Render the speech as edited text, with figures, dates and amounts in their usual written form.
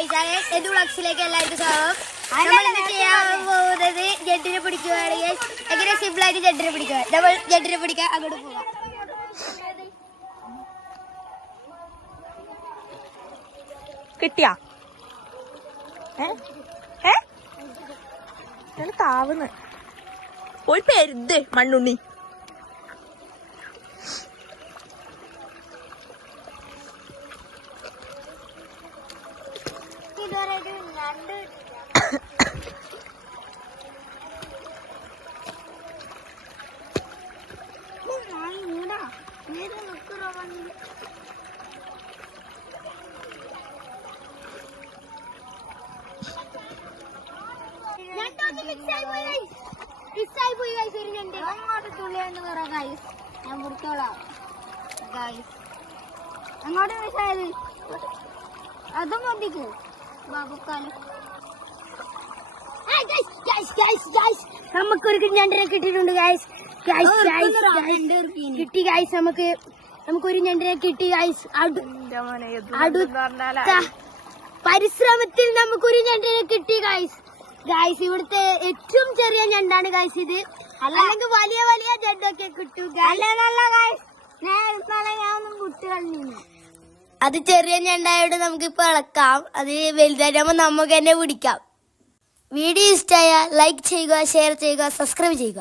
എന്റെ വ്ളോഗ്സിലേക്ക് എല്ലാവർക്കും സ്വാഗതം. നമ്മളിന്ന് ചെയ്യാൻ പോകുന്നത് ജെഡിനെ പിടിക്കുകയാണെങ്കിൽ എങ്ങനെ സിമ്പിൾ ആയിട്ട് ജെഡിനെ പിടിക്കുക. നമ്മൾ ജെഡിനെ പിടിക്കാൻ അങ്ങോട്ട് പോകാം. കിട്ടിയാ താവുന്ന് പോയി പെരുത് മണ്ണുണ്ണി. ഞാൻ മുറിച്ചോളാം. അങ്ങോട്ട് മിസ്സായത് അതും മതിക്കൂ ബാബുക്കാലം. നമുക്കൊരു ഞണ്ടിനെ കിട്ടിയിട്ടുണ്ട് ഗൈസ്. കിട്ടി ഗൈസ്. നമുക്കൊരു ഞണ്ടിനെ കിട്ടി ഗൈസ്. അടുത്ത പരിശ്രമത്തിൽ നമുക്കൊരു ഞണ്ടിനെ കിട്ടി ഗൈസ്. ഇവിടുത്തെ ഏറ്റവും ചെറിയ ഞണ്ടാണ് ഗൈസ് ഇത്. അല്ലെങ്കിൽ വലിയ വലിയ ഞണ്ടൊക്കെ കിട്ടും. അത് ചെറിയ ഞണ്ടായോട് നമുക്കിപ്പോ ഇളക്കാം. അത് വലുതായിട്ടാകുമ്പോ നമുക്ക് തന്നെ പിടിക്കാം. വീഡിയോ ഇഷ്ടമായ ലൈക്ക് ചെയ്യുക, ഷെയർ ചെയ്യുക, സബ്സ്ക്രൈബ് ചെയ്യുക.